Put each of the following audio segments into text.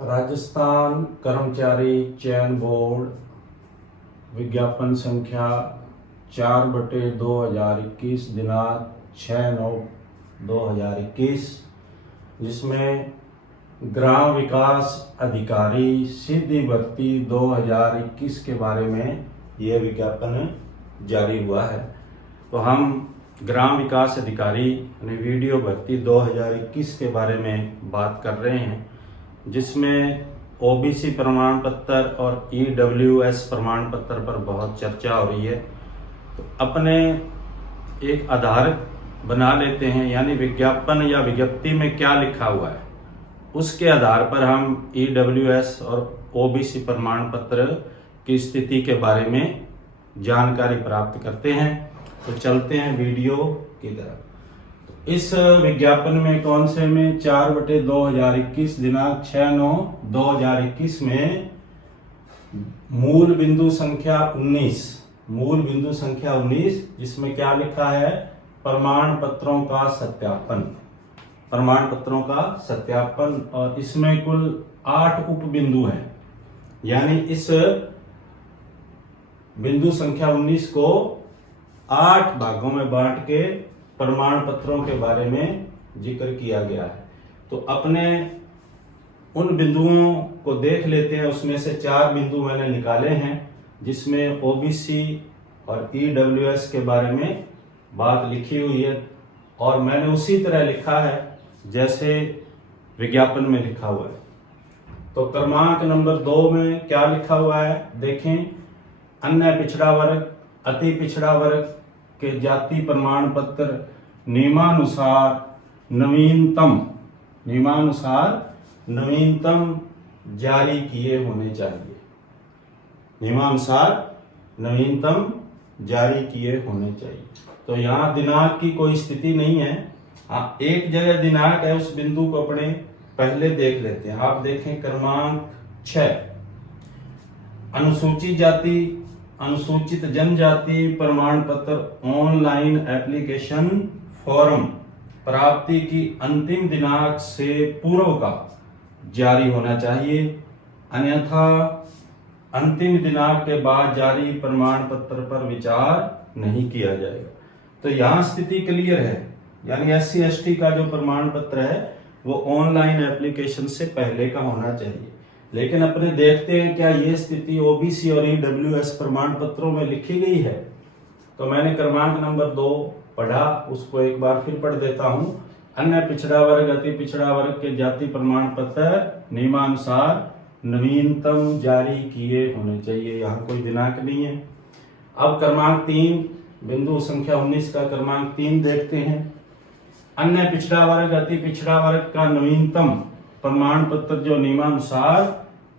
राजस्थान कर्मचारी चयन बोर्ड विज्ञापन संख्या 4/2021 दिनांक 6/9/2021, जिसमें ग्राम विकास अधिकारी सीधी भर्ती 2021 के बारे में यह विज्ञापन जारी हुआ है। तो हम ग्राम विकास अधिकारी यानी वीडियो भर्ती 2021 के बारे में बात कर रहे हैं, जिसमें ओबीसी प्रमाण पत्र और ईडब्ल्यूएस प्रमाण पत्र पर बहुत चर्चा हो रही है। तो अपने एक आधार बना लेते हैं, यानी विज्ञापन या विज्ञप्ति में क्या लिखा हुआ है उसके आधार पर हम ईडब्ल्यूएस और ओबीसी प्रमाण पत्र की स्थिति के बारे में जानकारी प्राप्त करते हैं। तो चलते हैं वीडियो की तरफ। इस विज्ञापन में कौन से में 4/2021 दिनांक 6/9/2021 में मूल बिंदु संख्या 19 जिसमें क्या लिखा है, प्रमाण पत्रों का सत्यापन। और इसमें कुल 8 उप बिंदु हैं, यानी इस बिंदु संख्या 19 को 8 भागों में बांट के प्रमाण पत्रों के बारे में जिक्र किया गया है। तो अपने उन बिंदुओं को देख लेते हैं। उसमें से 4 बिंदु मैंने निकाले हैं, जिसमें ओबीसी और ईडब्ल्यूएस के बारे में बात लिखी हुई है, और मैंने उसी तरह लिखा है जैसे विज्ञापन में लिखा हुआ है। तो क्रमांक नंबर 2 में क्या लिखा हुआ है देखें, अन्य पिछड़ा वर्ग, अति पिछड़ा वर्ग के जाति प्रमाण पत्र नियमानुसार नवीनतम जारी किए होने चाहिए। तो यहाँ दिनांक की कोई स्थिति नहीं है। हाँ, एक जगह दिनांक है, उस बिंदु को अपने पहले देख लेते हैं। आप देखें क्रमांक 6, अनुसूचित जाति अनुसूचित जनजाति प्रमाण पत्र ऑनलाइन एप्लीकेशन फॉर्म प्राप्ति की अंतिम दिनांक से पूर्व का जारी होना चाहिए, अन्यथा अंतिम दिनांक के बाद जारी प्रमाण पत्र पर विचार नहीं किया जाएगा। तो यहाँ स्थिति क्लियर है, यानी SC/ST का जो प्रमाण पत्र है वो ऑनलाइन एप्लीकेशन से पहले का होना चाहिए। लेकिन अपने देखते हैं क्या ये स्थिति ओबीसी और ईडब्ल्यूएस प्रमाण पत्रों में लिखी गई है। तो मैंने क्रमांक नंबर 2 पढ़ा, उसको एक बार फिर पढ़ देता हूं। अन्य पिछड़ा वर्ग, अति पिछड़ा वर्ग के जाति प्रमाण पत्र नियमानुसार नवीनतम जारी किए होने चाहिए। यहाँ कोई दिनांक नहीं है। अब क्रमांक 3 बिंदु संख्या 19 का क्रमांक 3 देखते हैं। अन्य पिछड़ा वर्ग, अति पिछड़ा वर्ग का नवीनतम प्रमाण पत्र जो नियमानुसार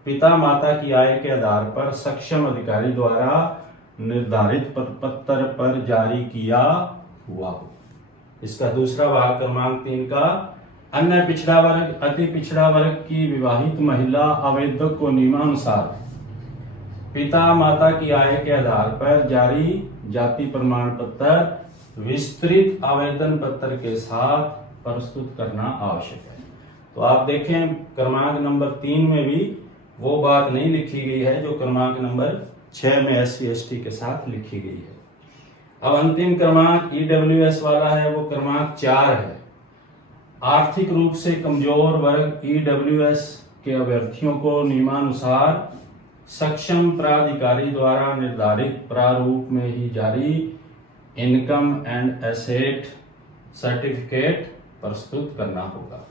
पिता माता की आय के आधार पर सक्षम अधिकारी द्वारा निर्धारित पत्र पर जारी किया हुआ हो। इसका दूसरा भाग क्रमांक 3 का, अन्य पिछड़ा वर्ग, अति पिछड़ा वर्ग की विवाहित महिला आवेदक को नियमानुसार पिता माता की आय के आधार पर जारी जाति प्रमाण पत्र विस्तृत आवेदन पत्र के साथ प्रस्तुत करना आवश्यक है। तो आप देखें क्रमांक नंबर 3 में भी वो बात नहीं लिखी गई है जो क्रमांक नंबर 6 में SC/ST के साथ लिखी गई है। अब अंतिम क्रमांक ईडब्ल्यूएस वाला है, वो क्रमांक 4 है। आर्थिक रूप से कमजोर वर्ग ईडब्ल्यूएस के अभ्यर्थियों को नियमानुसार सक्षम प्राधिकारी द्वारा निर्धारित प्रारूप में ही जारी इनकम एंड एसेट सर्टिफिकेट प्रस्तुत करना होगा।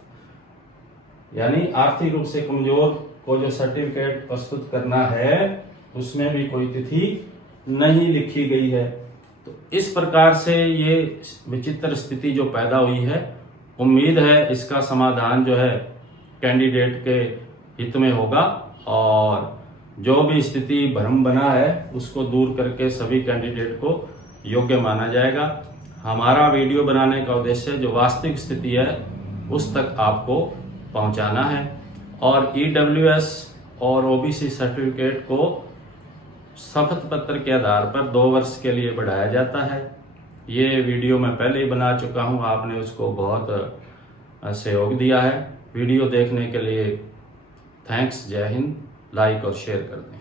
यानी आर्थिक रूप से कमजोर को जो सर्टिफिकेट प्रस्तुत करना है उसमें भी कोई तिथि नहीं लिखी गई है। तो इस प्रकार से ये विचित्र स्थिति जो पैदा हुई है, उम्मीद है इसका समाधान जो है कैंडिडेट के हित में होगा, और जो भी स्थिति भ्रम बना है उसको दूर करके सभी कैंडिडेट को योग्य माना जाएगा। हमारा वीडियो बनाने का उद्देश्य जो वास्तविक स्थिति है उस तक आपको पहुंचाना है, और ईडब्ल्यूएस और ओबीसी सर्टिफिकेट को शपथ पत्र के आधार पर 2 वर्ष के लिए बढ़ाया जाता है। ये वीडियो मैं पहले ही बना चुका हूं, आपने उसको बहुत सहयोग दिया है। वीडियो देखने के लिए थैंक्स, जय हिंद। लाइक और शेयर कर दें।